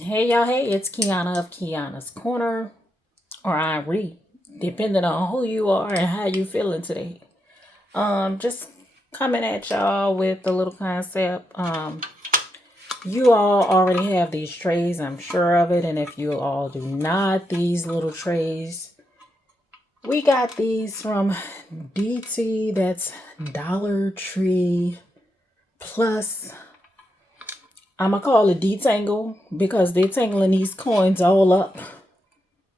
Hey y'all, hey, it's Kiyona of Kiyona's Corner, or Irene, depending on who you are and how you feeling today. Just coming at y'all with a little concept. You all already have these trays, I'm sure of it, and if you all do not, these little trays, we got these from DT, that's Dollar Tree Plus. I'm gonna call it detangle because they're tangling these coins all up.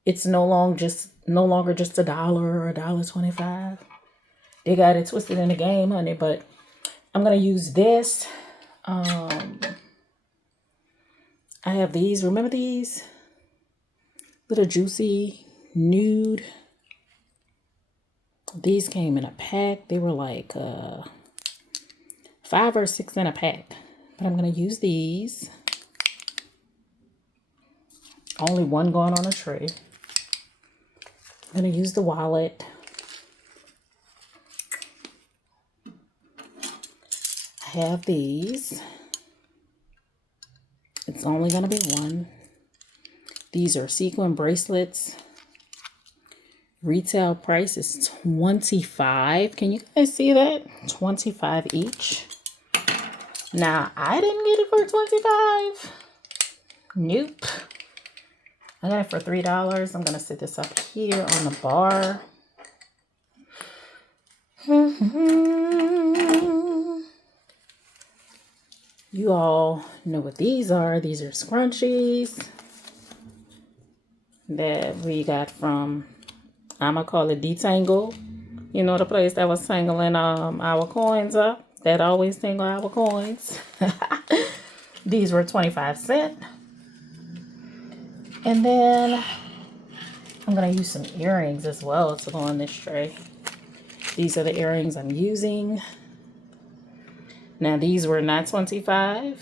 It's no longer just $1 or $1.25. They got it twisted in the game, honey. But I'm gonna use this. I have these. Remember these little juicy nude? These came in a pack. They were like 5 or 6 in a pack. But I'm gonna use these. Only one going on a tray. I'm gonna use the wallet. I have these. It's only gonna be one. These are sequin bracelets. Retail price is $25. Can you guys see that? $25 each. Now, I didn't get it for $25. Nope. I got it for $3. I'm gonna set this up here on the bar. You all know what these are. These are scrunchies that we got from, I'm gonna call it Detangle. You know, the place that was tangling our coins up, that always tangle our coins. These were 25¢. And then I'm gonna use some earrings as well to go on this tray. These are the earrings I'm using. Now these were not 25.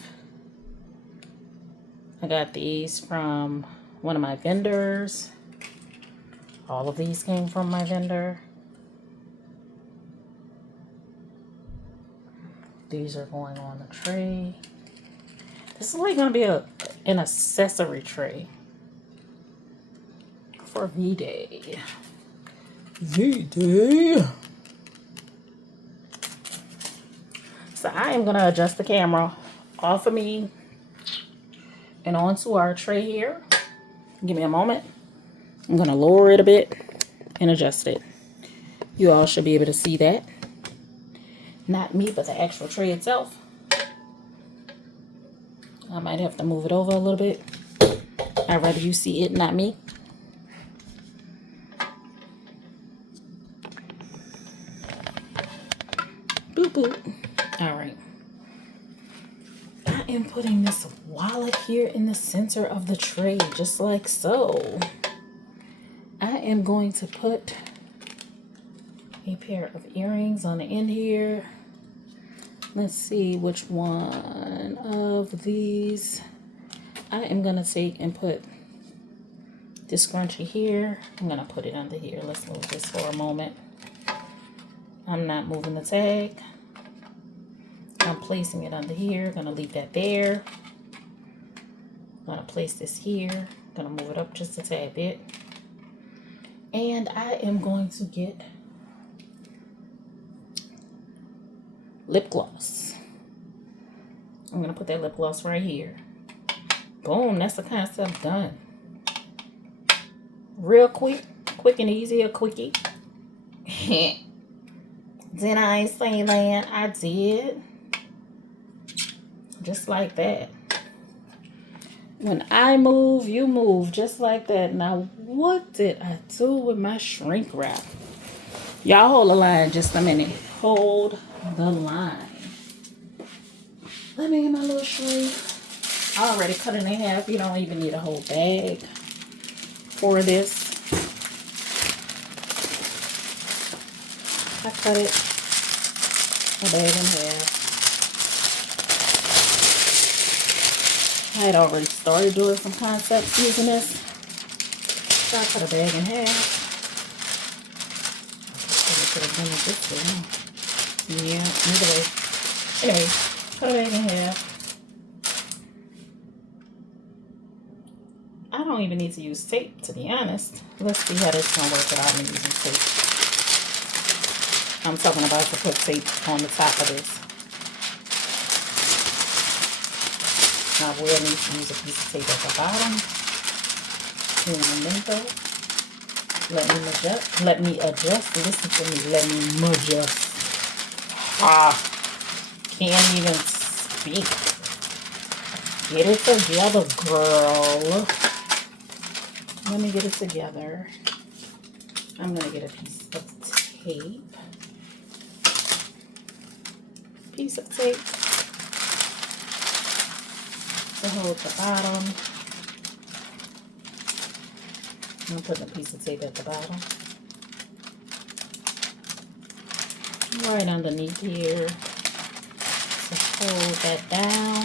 I got these from one of my vendors. All of these came from my vendor. These are going on the tray. This is like gonna be an accessory tray for V-Day. V-Day. So I am gonna adjust the camera off of me and onto our tray here. Give me a moment. I'm gonna lower it a bit and adjust it. You all should be able to see that. Not me, but the actual tray itself. I might have to move it over a little bit. I'd rather you see it, not me. Boop, boop. All right. I am putting this wallet here in the center of the tray, just like so. I am going to put a pair of earrings on the end here. Let's see which one of these. I am going to take and put this scrunchie here. I'm going to put it under here. Let's move this for a moment. I'm not moving the tag. I'm placing it under here. Gonna leave that there. Gonna place this here. Gonna move it up just a tad bit. And I am going to get lip gloss. I'm gonna put that lip gloss right here. Boom, that's the concept done. Real quick and easy, a quickie. Then I ain't say that. I did. Just like that. When I move, you move. Just like that. Now, what did I do with my shrink wrap? Y'all hold the line just a minute. Hold the line. Let me get my little shrink. I already cut it in half. You don't even need a whole bag for this. I cut it a bag in half. I had already started doing some concepts using this. So I cut a bag in half. Could have done it this way. Yeah, either way. Anyway, cut a bag in half. don't even need to use tape, to be honest. Let's see how this gonna work without me using tape. I'm talking about to put tape on the top of this. I will need to use a piece of tape at the bottom. In the middle. Let me adjust. Listen to me. Let me adjust. Can't even speak. Get it together, girl. Let me get it together. I'm going to get a piece of tape. Piece of tape to hold the bottom. I'm putting a piece of tape at the bottom. Right underneath here. To hold that down.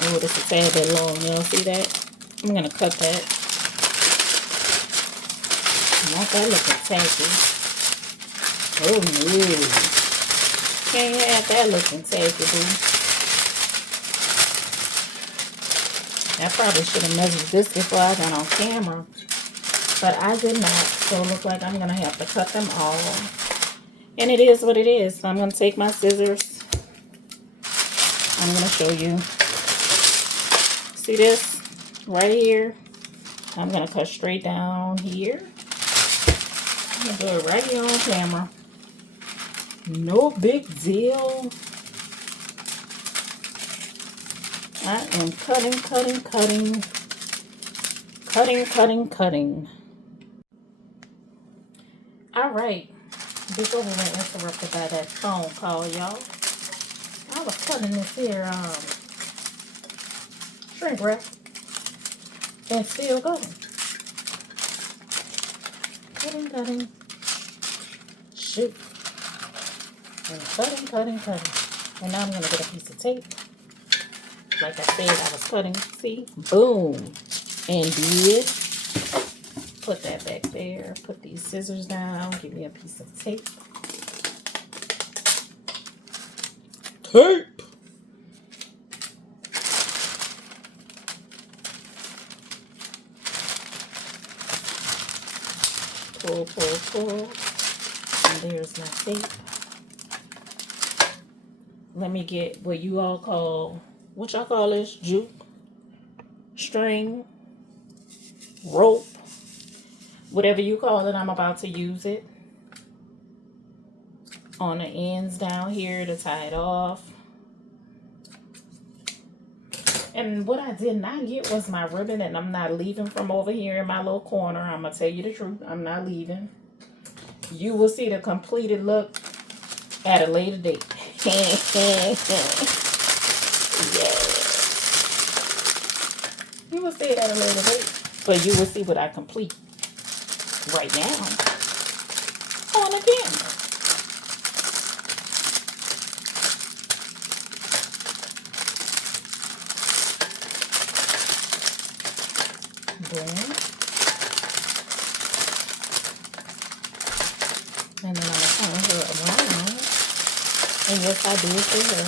Oh, this is a tad bit long. Y'all see that? I'm going to cut that. Not that looking tacky. Oh, no. Can't have that looking tacky, boo. I probably should have measured this before I got on camera. But I did not. So it looks like I'm going to have to cut them all. And it is what it is. So I'm going to take my scissors. I'm going to show you. See this? Right here. I'm going to cut straight down here. I'm going to do it right here on camera. No big deal. I am cutting. All right. Before we were interrupted by that phone call, y'all. I was cutting this here shrink wrap and still going. Cutting. Shoot. And cutting. And now I'm going to get a piece of tape. Like I said, I was cutting. See? Boom. And did. Put that back there. Put these scissors down. Give me a piece of tape. Tape. Pull. And there's my tape. Let me get what you all call, what y'all call this? Juke, string, rope, whatever you call it. I'm about to use it on the ends down here to tie it off. And what I did not get was my ribbon, and I'm not leaving from over here in my little corner. I'm going to tell you the truth. I'm not leaving. You will see the completed look at a later date. Yeah. You will see it at a later date. But you will see what I complete right now on the camera. Boom. And then I'm going to turn her around. And yes, I did see her.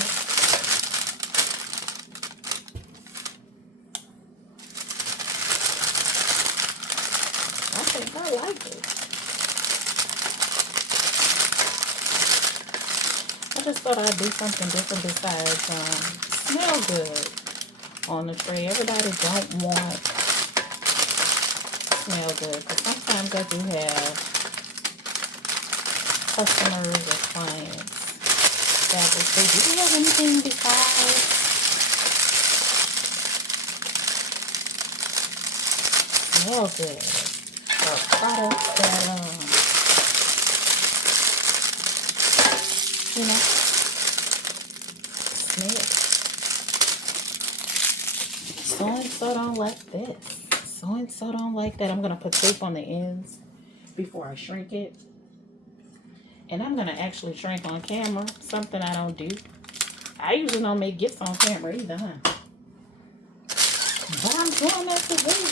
I think I like it. I just thought I'd do something different besides smell good on the tray. Everybody don't want smell good, because sometimes I do have customers or clients that will say, do you have anything besides smell good, or products that you know, smell. So and so don't like this. So and so don't like that. I'm gonna put tape on the ends before I shrink it. And I'm going to actually shrink on camera, something I don't do. I usually don't make gifts on camera either, huh? But I'm doing that today.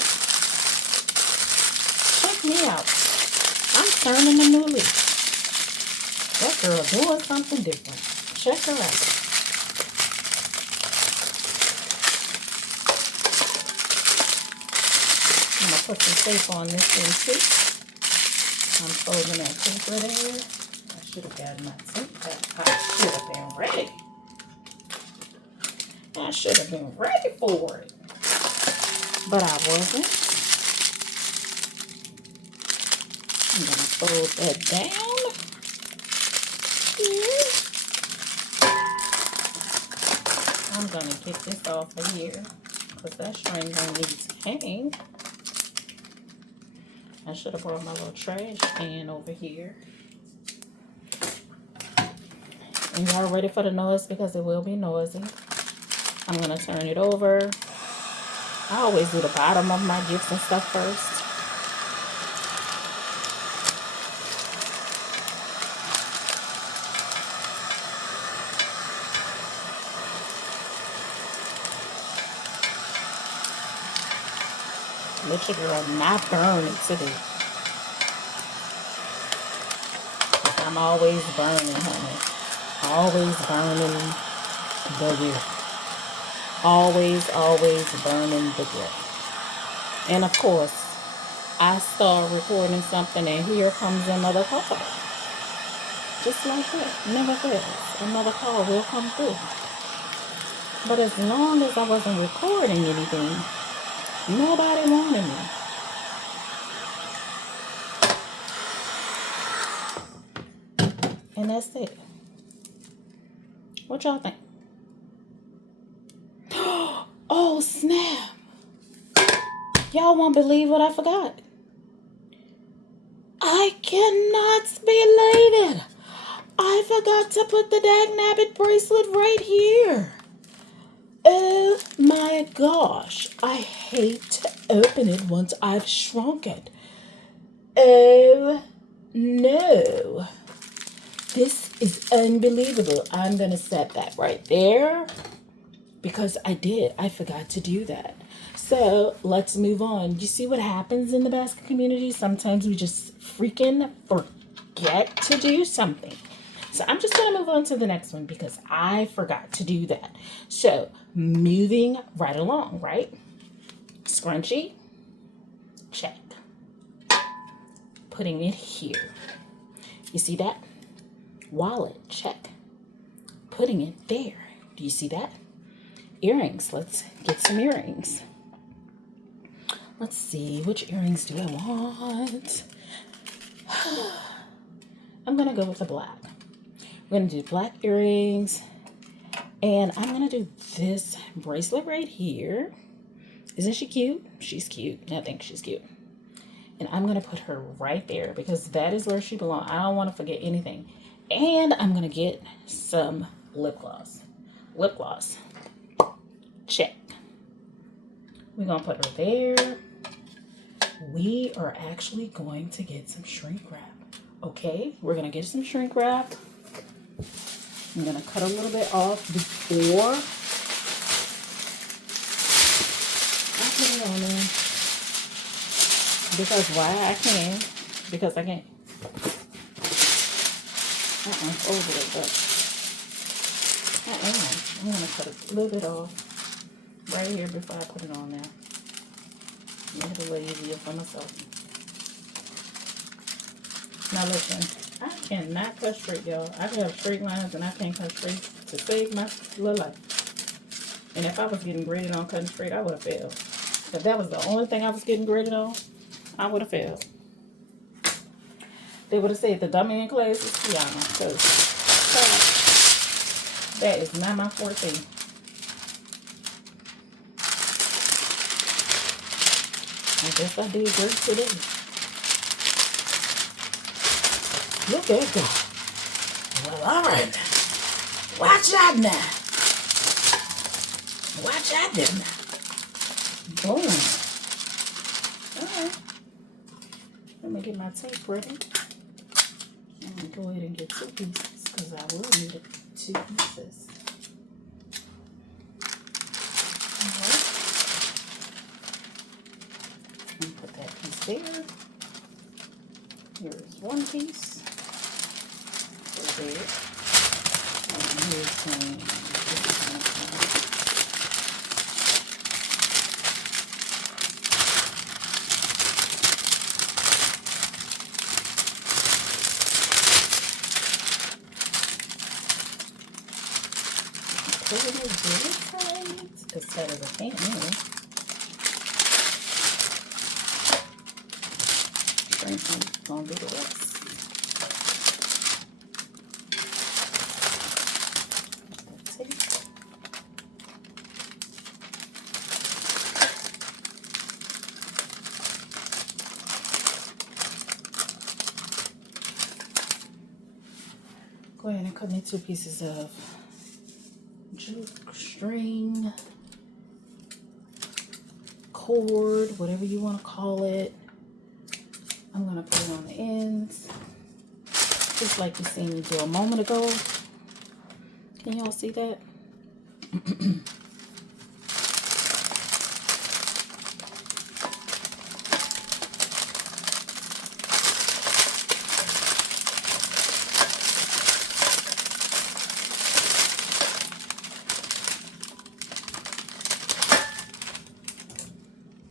Check me out. I'm turning a new leaf. Girl doing something different. Check her out. I'm going to put some tape on this thing too. I'm folding that tape there. I should have gotten my tape back. I should have been ready. I should have been ready for it. But I wasn't. I'm going to fold that down here. I'm going to get this off of here because that string don't need to hang. I should have brought my little trash can over here. And y'all ready for the noise because it will be noisy. I'm going to turn it over. I always do the bottom of my gifts and stuff first. Let your girl not burn it today. I'm always burning, honey. Always burning the gift. Always burning the gift. And of course, I start recording something and here comes another call. Just like that. Never fails. Another call will come through. But as long as I wasn't recording anything, nobody wanted me. And that's it. What y'all think? Oh, snap. Y'all won't believe what I forgot. I cannot believe it. I forgot to put the dagnabbit bracelet right here. Oh my gosh. I hate to open it once I've shrunk it. Oh no. This is unbelievable. I'm going to set that right there because I forgot to do that. So let's move on. You see what happens in the basket community? Sometimes we just freaking forget to do something. So I'm just going to move on to the next one because I forgot to do that. So moving right along, right? Scrunchie, check. Putting it here. You see that? Wallet, check. Putting it there. Do you see that? Earrings. Let's get some earrings. Let's see. Which earrings do I want? I'm going to go with the black. We're going to do black earrings. And I'm going to do this bracelet right here. Isn't she cute? She's cute. I think she's cute. And I'm going to put her right there because that is where she belongs. I don't want to forget anything. And I'm going to get some lip gloss. Lip gloss. Check. We're going to put her there. We are actually going to get some shrink wrap. Okay, we're going to get some shrink wrap. I'm going to cut a little bit off before I put it on there. Because why I can. Because I can. Over it, but I'm going to cut a little bit off right here before I put it on there. Make it a little easier for myself. Now listen, I cannot cut straight, y'all. I have straight lines and I can't cut straight to save my little life. And if I was getting graded on cutting straight, I would have failed. If that was the only thing I was getting graded on, I would have failed. They would have said the dummy in class is Kiyona, because that is not my forte. I guess I did great today. Look at that. Well, all right. Watch out now. Watch out there now. Boom. All right. Let me get my tape ready. I'm going to go ahead and get 2 pieces because I will need 2 pieces. Alright. Put that piece there. Here's 1 piece. little bit. And here's some. Pulling it really tight, as tight as I can anyway. I'm gonna do the rest. That's it. Go ahead and cut me 2 pieces of jute string, cord, whatever you want to call it. I'm going to put it on the ends, just like you seen me do a moment ago. Can y'all see that?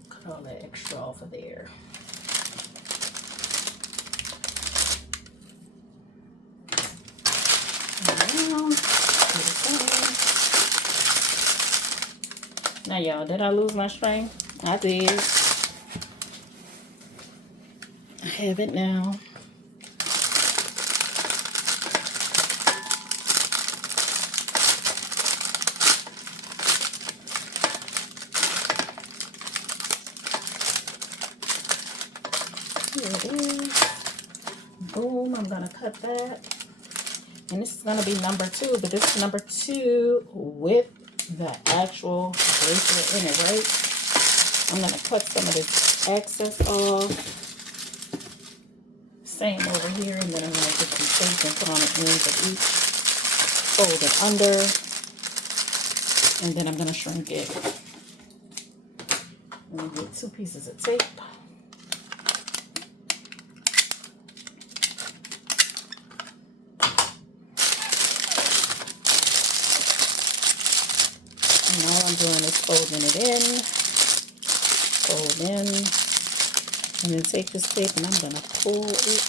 Cut all that extra off of there. Now, y'all, did I lose my string? I did. I have it now. Here it is. Boom, I'm gonna cut that. And this is gonna be number 2, but this is number 2 with the actual bracelet in it, right? I'm going to cut some of this excess off. Same over here, and then I'm going to get some tape and put on the ends of each. Fold it under, and then I'm going to shrink it. I'm going to get 2 pieces of tape. And all I'm doing is folding it in, fold in, and then take this tape and I'm going to pull it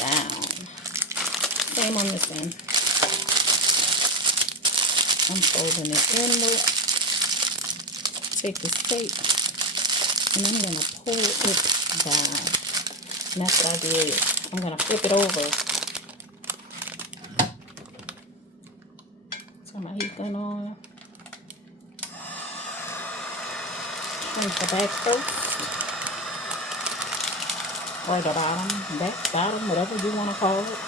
down. Same on this end. I'm folding it inward, take this tape, and I'm going to pull it down. And that's what I did. I'm going to flip it over. Turn my heat gun on. Shrink the back first. Or the bottom, back, bottom, whatever you want to call it.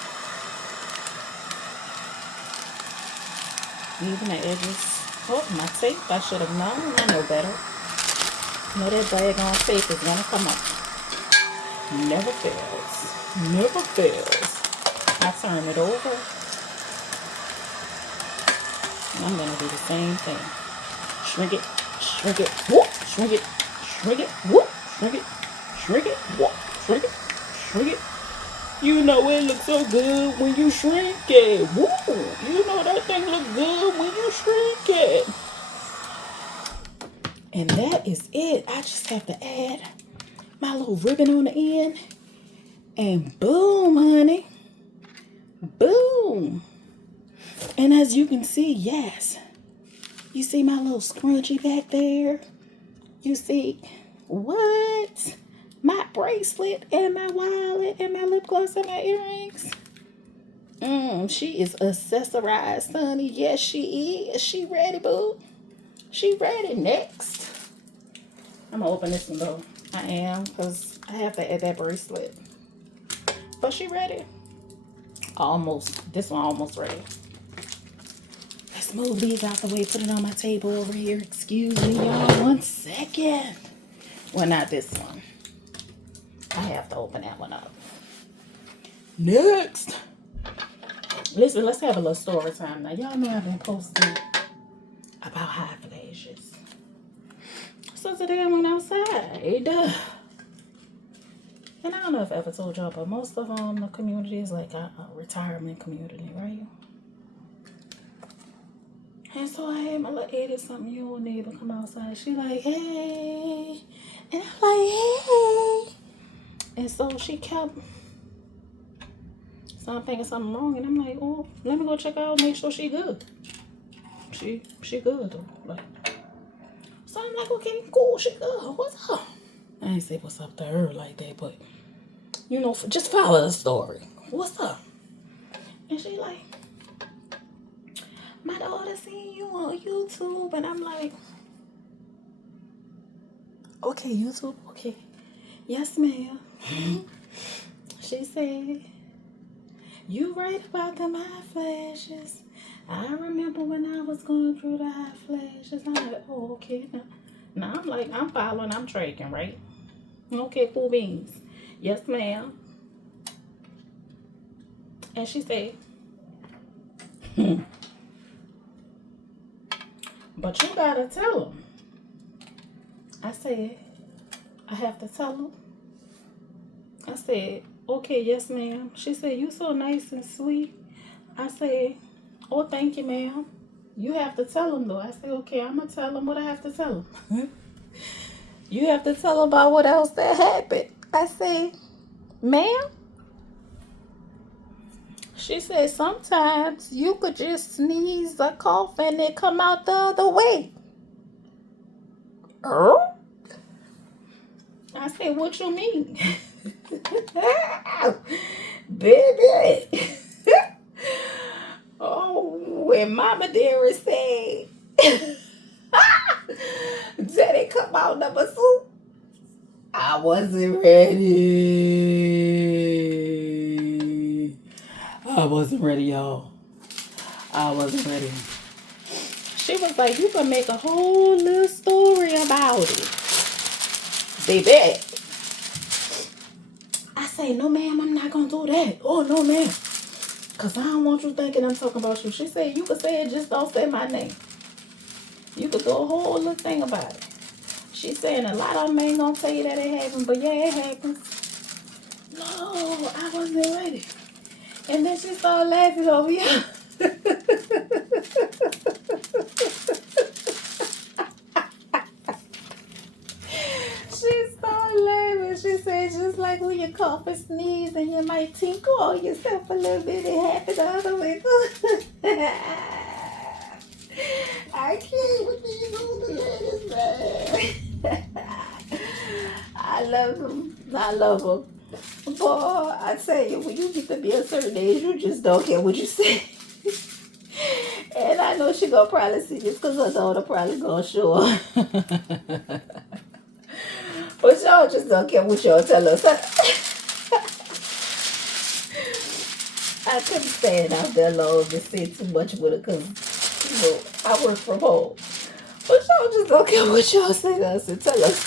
Even the edges. Oh, my tape, I should have known. I know better. Know that daggone tape is going to come up. Never fails. Never fails. I turn it over. And I'm going to do the same thing. Shrink it, whoop, shrink it, whoop, shrink it, whoop, shrink it. You know it looks so good when you shrink it. Woo! You know that thing looks good when you shrink it. And that is it. I just have to add my little ribbon on the end. And boom, honey. Boom. And as you can see, yes. You see my little scrunchie back there? You see what? My bracelet and my wallet and my lip gloss and my earrings. She is accessorized, honey. Yes, she is. She ready, boo. She ready. Next. I'm going to open this one, though. I am, because I have to add that bracelet. But she ready. Almost. This one almost ready. Let's move these out the way. Put it on my table over here. Excuse me, y'all. 1 second. Well, not this one. I have to open that one up. Next. Listen, let's have a little story time. Now, y'all know I've been posting about high flashes. So today I went outside. And I don't know if I ever told y'all, but most of the community is like a retirement community, right? And so I had my little 80 something year old neighbor come outside. She like, hey. And I'm like, hey. And so she kept, so I'm thinking something wrong. And I'm like, oh, let me go check out, make sure she good. She good though. Like, so I'm like, okay, cool, she good. What's up? I ain't say what's up to her like that, but you know, just follow the story. What's up? And she like, my daughter seen you on YouTube. And I'm like, okay, YouTube, okay. Yes, ma'am. She said, you right about them high flashes. I remember when I was going through the high flashes. I'm like, oh, okay. Now I'm like, I'm following, I'm tracking, right? Okay, cool beans. Yes, ma'am. And she said, but you gotta tell them. I said, I have to tell them. I said, okay, yes, ma'am. She said, you so nice and sweet. I said, oh, thank you, ma'am. You have to tell them, though. I said, okay, I'm going to tell them what I have to tell them. You have to tell them about what else that happened. I said, ma'am? She said, sometimes you could just sneeze or cough and it come out the other way. I said, what you mean? Baby. Oh, when Mama Dear said that it come out number 2, I wasn't ready. I wasn't ready, y'all. I wasn't ready. She was like, you can make a whole little story about it. Baby. I say, no, ma'am, I'm not going to do that. Oh, no, ma'am. Because I don't want you thinking I'm talking about you. She said, you can say it, just don't say my name. You could do a whole little thing about it. She's saying a lot of them ain't going to tell you that it happened, but yeah, it happens. No, I wasn't ready. And then she started laughing over here. She started laughing. She said, just like when you cough and sneeze and you might tinkle on yourself a little bit, it happened the other way. I can't with these older ladies, man. I love them. I love them. Boy, I tell you, when you get to be a certain age, you just don't care what you say. And I know she gonna probably see this because her daughter probably gonna show her. But y'all just don't care what y'all tell us. I couldn't stand out there long to say too much with her because, you know, I work from home. But y'all just don't care what y'all say to us and tell us.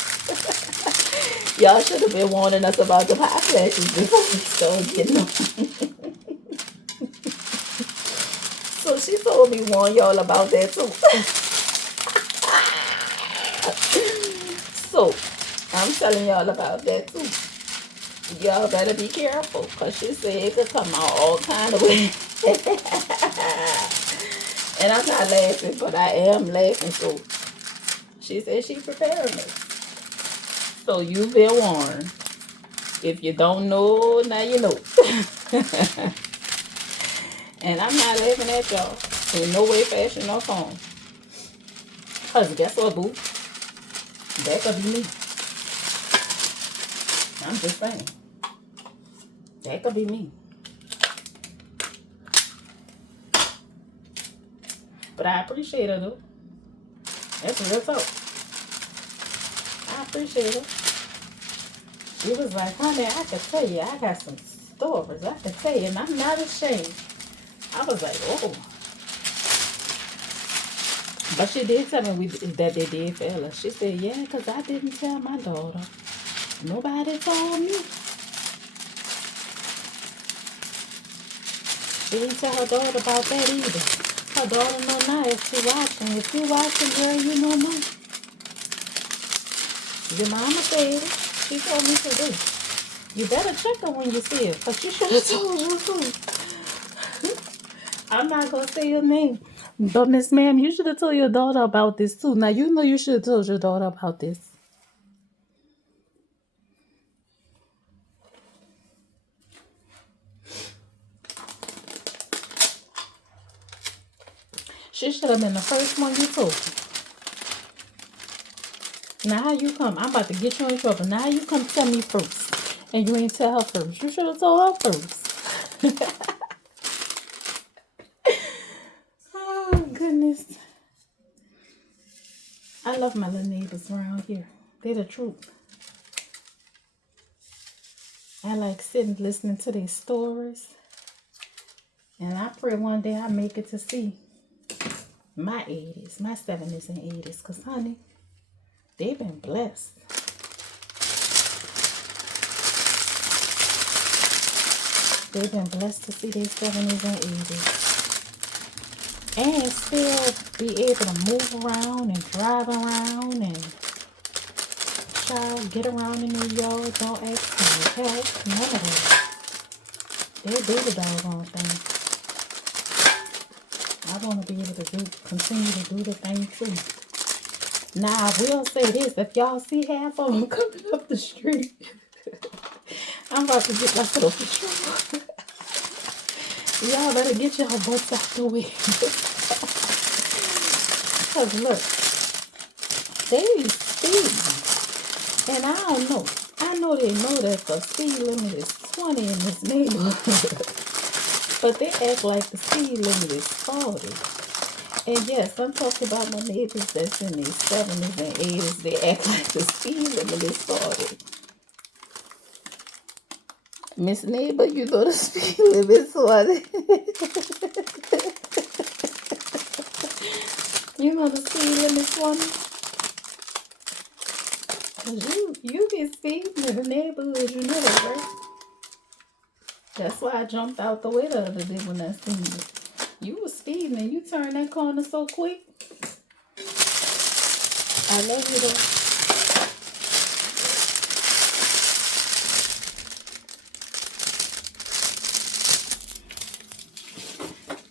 Y'all should have been warning us about the hot flashes before we started getting them. So she told me warn y'all about that too. So I'm telling y'all about that too. Y'all better be careful because she said it could come out all kind of ways. And I'm not laughing, but I am laughing. So she said she prepared me. So you've been warned. If you don't know, now you know. And I'm not laughing at y'all in no way, fashion, or form. Because guess what, boo? That could be me. I'm just saying. That could be me. But I appreciate her, though. That's real talk. I appreciate her. She was like, honey, I can tell you, I got some stories. I can tell you, and I'm not ashamed. I was like, oh. But she did tell me that they did fail her. She said, yeah, because I didn't tell my daughter. Nobody told me. She didn't tell her daughter about that either. Her daughter know now if she watching. If you watching, girl, you know now. Your mama said it. She told me to do. You better check her when you see it, but you should have told her too. I'm not gonna say your name, but Miss Ma'am, you should have told your daughter about this too. Now you know you should have told your daughter about this. She should have been the first one you told. Now how you come? I'm about to get you in trouble. Now how you come tell me first, and you ain't tell her first. You should have told her first. Oh goodness. I love my little neighbors around here. They're the truth. I like sitting listening to their stories. And I pray one day I make it to see my 80s, my 70s and 80s. Because, honey, they've been blessed. They've been blessed to see their 70s and 80s. And still be able to move around and drive around and child get around in their yard. Don't ask for help. None of that. They'll do the doggone thing. I want to be able to continue to do the thing too. Now, I will say this. If y'all see half of them coming up the street, I'm about to get myself in trouble. Y'all better get y'all butts out the way. Because look, they speed. And I don't know. I know they know that the speed limit is 20 in this neighborhood. But they act like the speed limit is 40. And yes, I'm talking about my neighbors that's in their 70s and 80s. They act like the speed limit is 40. Miss Neighbor, you know the speed limit is 40. You know the speed limit is 20? Because you be speeding in the neighborhood, you know that, right? That's why I jumped out the way the other day when I seen you. You was speeding and you turned that corner so quick. I love you though.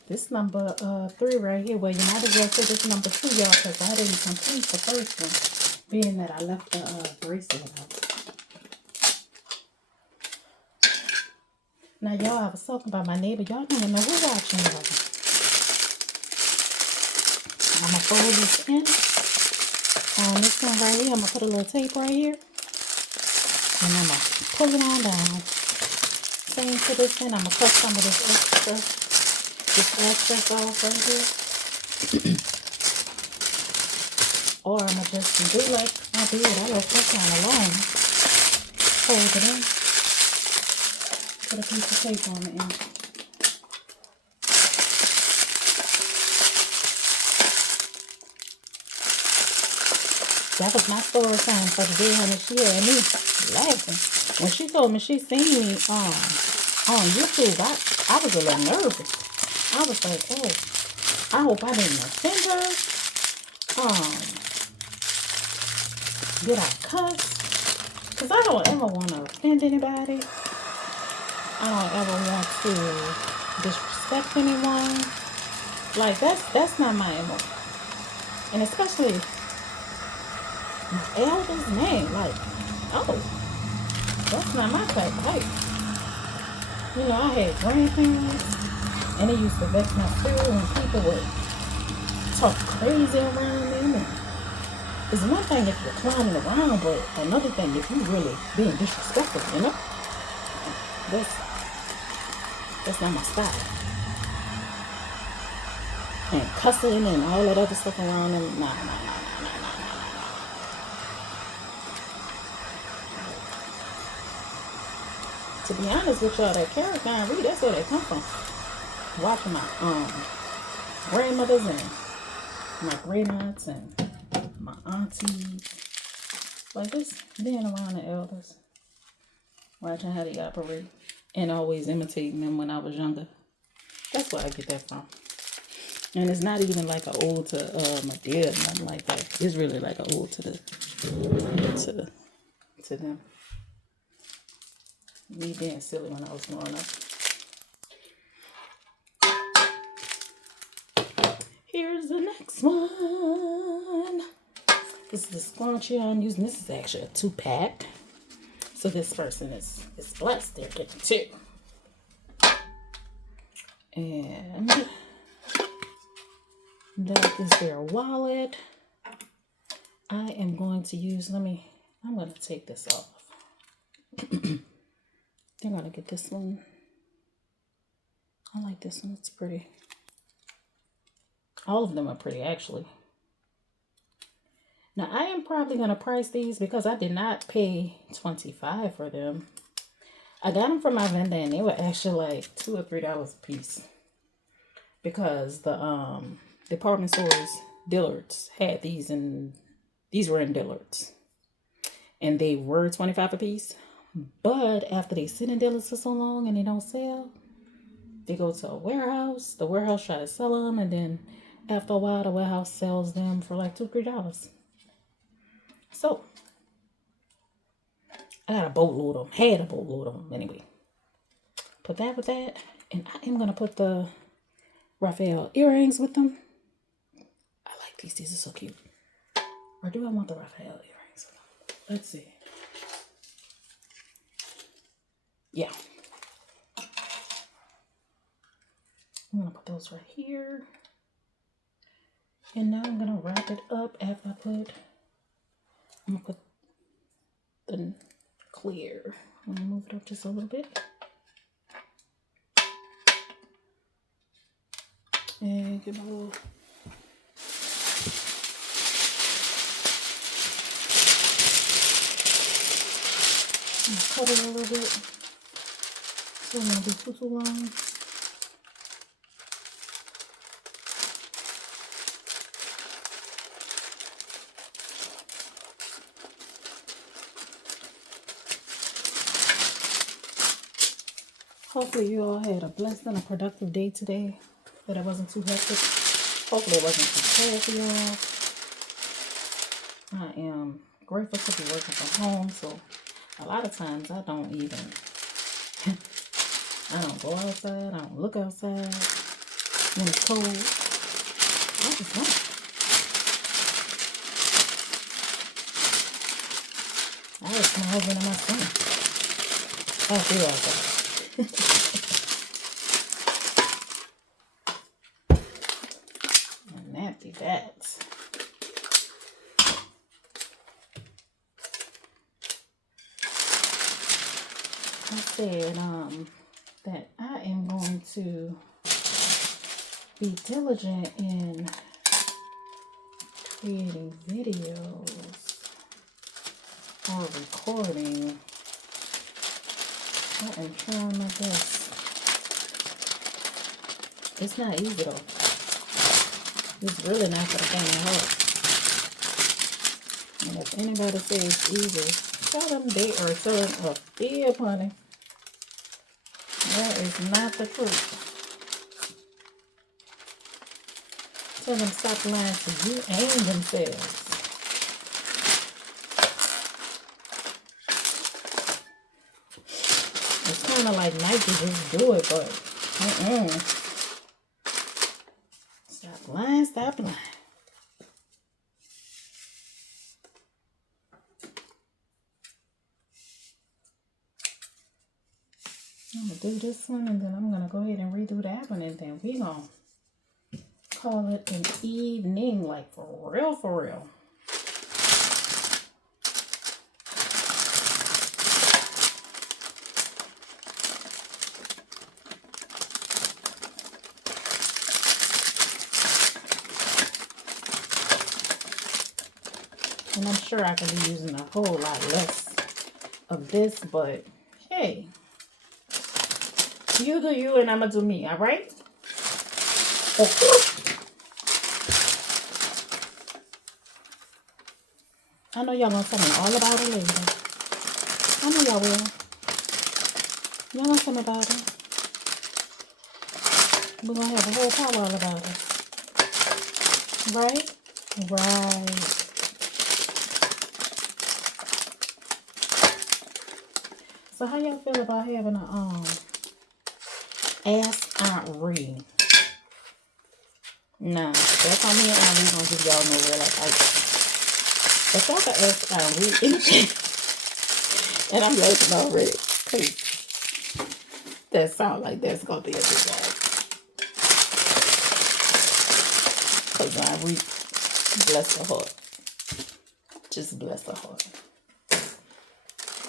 This number 3 right here. Well, you might as well say this number 2, y'all, because I didn't complete the first one, being that I left the bracelet out. Now, y'all, I was talking about my neighbor. Y'all don't even know who's watching y'all. I'm going to fold this in. On this one right here, I'm going to put a little tape right here. And I'm going to pull it on down. Same to this end. I'm going to cut some of this excess off right here. Or I'm going to just do like I did. I left this one alone. Fold it in. Put a piece of tape on the end. That was my story time for the day, honey. She had me laughing. When she told me she seen me on YouTube, I was a little nervous. I was like, oh, I hope I didn't offend her. Did I cuss? Because I don't ever want to offend anybody. I don't ever want to disrespect anyone. Like, that's not my MO. And especially my elders, man, like, oh, that's not my type. Like, you know, I had grandparents, and it used to vex my spirit when people would talk crazy around them. And it's one thing if you're clowning around, but another thing if you really being disrespectful, you know? That's not my style. And cussing and all that other stuff around them, nah. To be honest with y'all, that character I read, that's where they come from. Watching my grandmothers and my great aunts and my aunties. Like, just being around the elders. Watching how they operate. And always imitating them when I was younger. That's where I get that from. And it's not even like an ode to my dad, nothing like that. It's really like an ode to them. Me being silly when I was growing up. Here's the next one. This is the scrunchie I'm using. This is actually a 2-pack. So this person is blessed. They're getting 2. And that is their wallet. I am going to use, I'm going to take this off. They're going to get this one. I like this one. It's pretty. All of them are pretty, actually. Now, I am probably going to price these because I did not pay $25 for them. I got them from my vendor and they were actually like $2 or $3 a piece. Because the department stores, Dillard's, had these, and these were in Dillard's. And they were $25 a piece. But after they sit in Dillard's for so long and they don't sell, they go to a warehouse. The warehouse try to sell them, and then after a while, the warehouse sells them for like $2 or $3. So I got a boatload of them. Had a boatload of them anyway. Put that with that, and I am gonna put the Raphael earrings with them. I like these. These are so cute. Or do I want the Raphael earrings with them? Let's see. Yeah. I'm going to put those right here. And now I'm going to wrap it up after I'm going to put the clear. I'm going to move it up just a little bit. And give it a little... cut it a little bit. So it won't be too long. Hopefully you all had a blessed and a productive day today. That it wasn't too hectic. Hopefully it wasn't too bad for y'all. I am grateful to be working from home. So a lot of times I don't go outside. I don't look outside when it's cold. I just don't. I ask my husband and my son. I feel outside. And that be that. I said that I am going to be diligent in creating videos or recording. I am trying my best. It's not easy though. It's really not for the faint of heart. And if anybody says it's easy, tell them they are telling a fib, honey. That is not the truth. Tell them stop lying to you and themselves. It's kind of like Nike, just do it, but stop lying, stop lying. I'm going to do this one, and then I'm going to go ahead and redo that one, and then we're going to call it an evening, like for real, for real. And I'm sure I could be using a whole lot less of this, but hey, you do you and I'm going to do me, all right? Okay. I know y'all going to tell me all about it later. I know y'all will. Y'all going to tell me about it. We're going to have a whole powwow about it. Right? Right. So how y'all feel about having a Ask Aunt Ree? Nah, that's on me and Aunt Ree gonna give y'all no real life advice. But y'all can ask Aunt Ree anything. And I'm laughing already. Cause that sounds like that's gonna be a disaster. Cause Aunt Ree, bless her heart. Just bless her heart.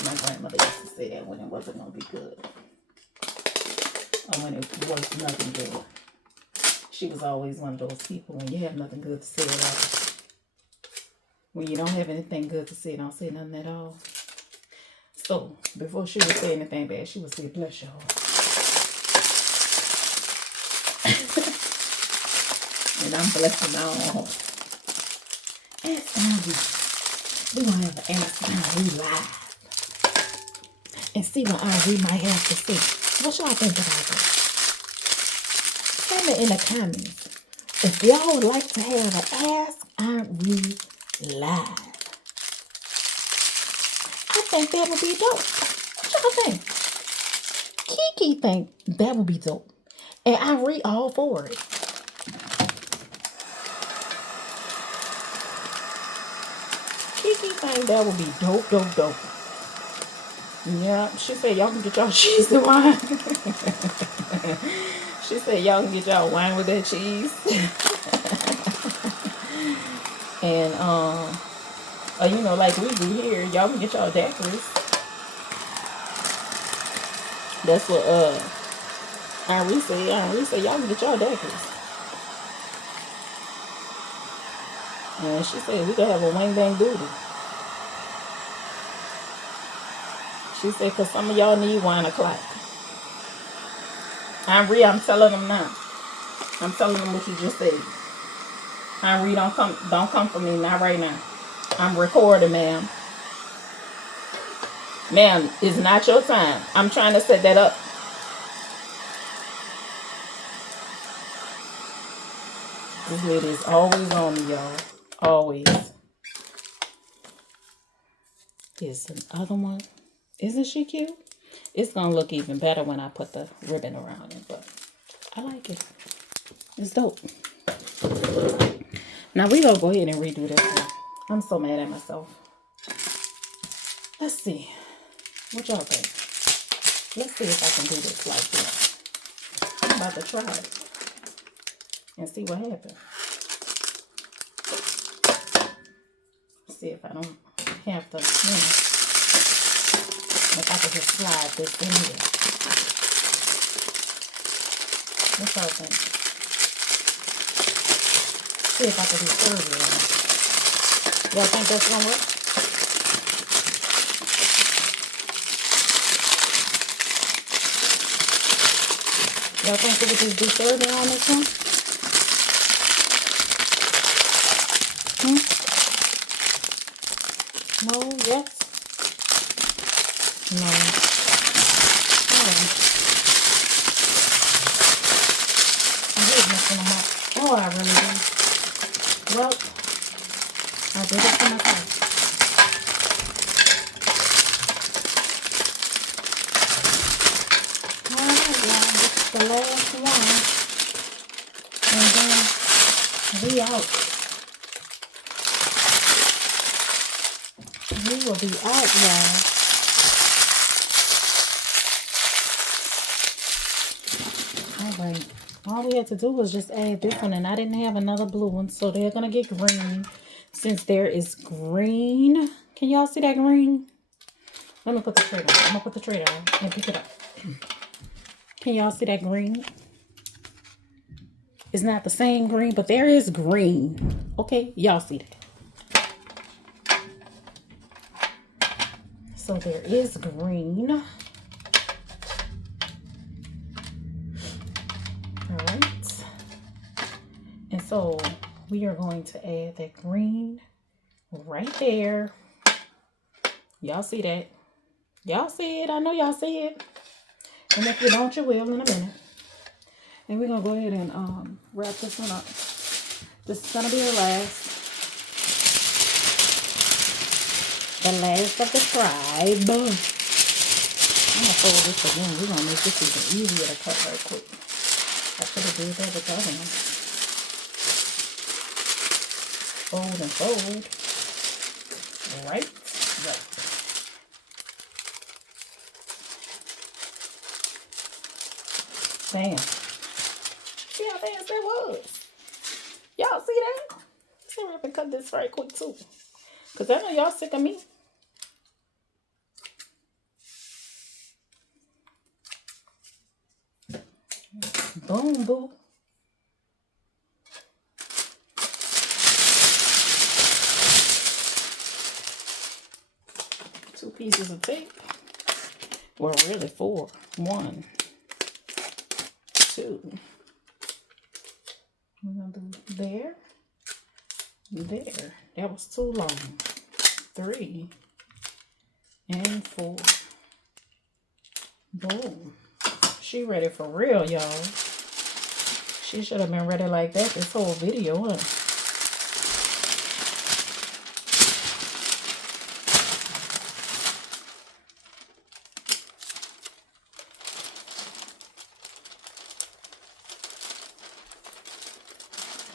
My grandmother used to say that when it wasn't gonna be good. Or when it was nothing good. She was always one of those people when you have nothing good to say at all. When you don't have anything good to say, don't say nothing at all. So, before she would say anything bad, she would say, bless your heart. And I'm blessing my own heart. Ask Andy. We're going to have an Ask Andy live. And see what Andy might have to say. What y'all think about that? Comment in the comments if y'all would like to have an Ask Aunt Ree live. I think that would be dope. What y'all think? Kiki think that would be dope. And Aunt Ree all for it. Kiki think that would be dope, dope, dope. Yeah, she said y'all can get y'all cheese and wine. She said y'all can get y'all wine with that cheese. And you know, like we do here, y'all can get y'all daiquiris. That's what Aunt Ree said. Aunt Ree said y'all can get y'all daiquiris. And she said we could have a wing bang doodle. She said because some of y'all need wine o'clock. Aunt Ree, I'm telling them now. I'm telling them what you just said. Aunt Ree, don't come for me, not right now. I'm recording, ma'am. Ma'am, it's not your time. I'm trying to set that up. This lady is always on me, y'all. Always. Here's another one. Isn't she cute? It's going to look even better when I put the ribbon around it, but I like it. It's dope. Now we're going to go ahead and redo this one. I'm so mad at myself. Let's see. What y'all think? Let's see if I can do this like this. I'm about to try it and see what happens. See if I don't have to, if I can just slide this in here. What y'all think? See if I can do surgery on it. Y'all think that's gonna work? Y'all think we could just do surgery on this one? No, yes? No. Oh. I'm just messing them up. Oh, I really do. Well, I did it for myself. Alright, y'all. This is the last one. And then we out. We will be out, y'all. Alright. All we had to do was just add this one, and I didn't have another blue one, so they're gonna get green. Since there is green. Can y'all see that green? Let me put the tray down. I'm gonna put the tray down and pick it up. Can y'all see that green? It's not the same green, but there is green. Okay, y'all see that. So there is green. All right. And so we are going to add that green right there. Y'all see that? Y'all see it? I know y'all see it. And if you don't, you will in a minute. And we're going to go ahead and wrap this one up. This is going to be the last. The last of the tribe. gonna fold this again. We're gonna make this even easier to cut right quick. I could have did that with the other one. Fold and fold. Right. Bam. See how fast that was? Y'all see that? Let's hurry up and cut this right quick too. Because I know y'all sick of me. Boom, boo. Two pieces of tape. Well, really 4. 1, 2. We're going to do there. There. That was too long. 3 and 4. Boom. She ready for real, y'all. She should have been ready like that this whole video, huh?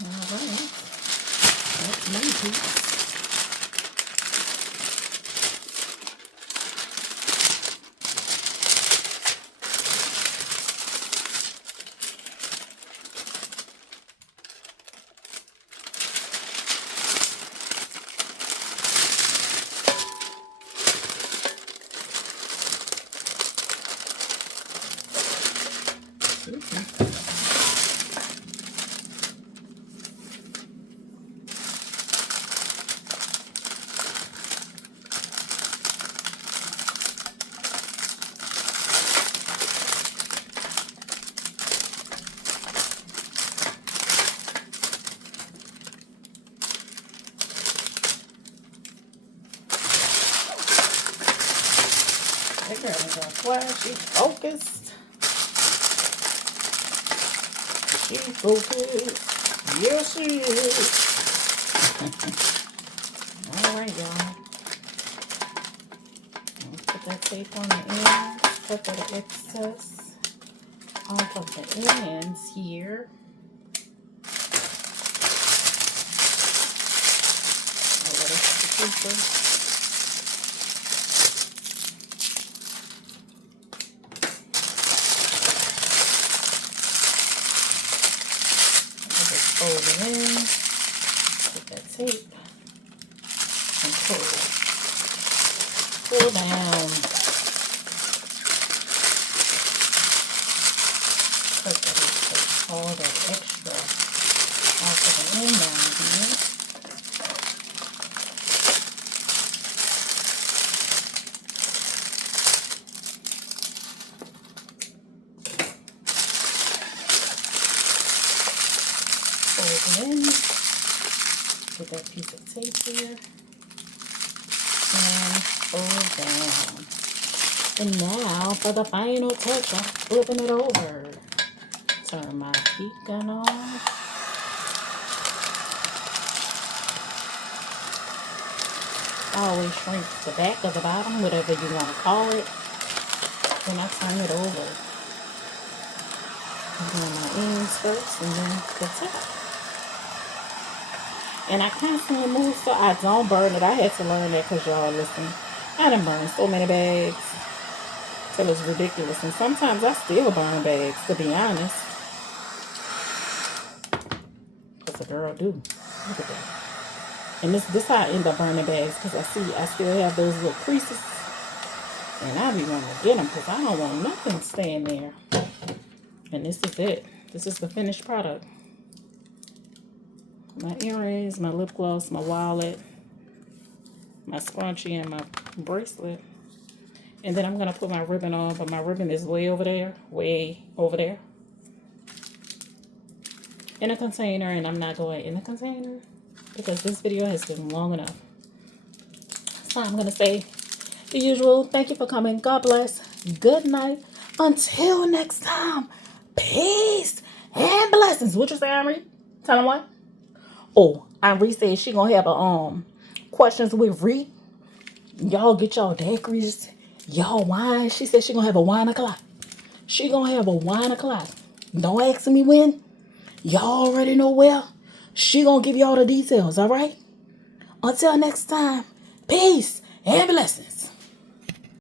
All right. That's my piece. That girl is on fire. She's focused. She's focused. Yes, she is. All right, y'all. Put that tape on the end. Cut the excess off of the ends here. A little paper. Fold it in, put that tape, and pull down. Cut all that extra off of the end down here. Fold it in, put that piece of tape here, and fold down. And now for the final touch, I'm flipping it over. Turn my heat gun on. I always shrink the back of the bottom, whatever you want to call it. Then I turn it over. I'm doing my ends first and then the top. And I constantly move so I don't burn it. I had to learn that because y'all, listen, I done burned so many bags till it's ridiculous. And sometimes I still burn bags, to be honest. Because a girl do. Look at that. And this how I end up burning bags, because I still have those little creases. And I be wanting to get them because I don't want nothing staying there. And this is it. This is the finished product. My earrings, my lip gloss, my wallet, my scrunchie, and my bracelet. And then I'm going to put my ribbon on, but my ribbon is way over there. In a container, and I'm not going in the container because this video has been long enough. So I'm going to say the usual. Thank you for coming. God bless. Good night. Until next time. Peace and blessings. What you say, Ari? Tell them what? Oh, Ari said she gonna have a questions with Ree. Y'all get y'all daiquiris Y'all wine. She said she gonna have a wine o'clock. She gonna have a wine o'clock. Don't ask me when. Y'all already know where. She gonna give y'all the details, all right? Until next time, peace and blessings.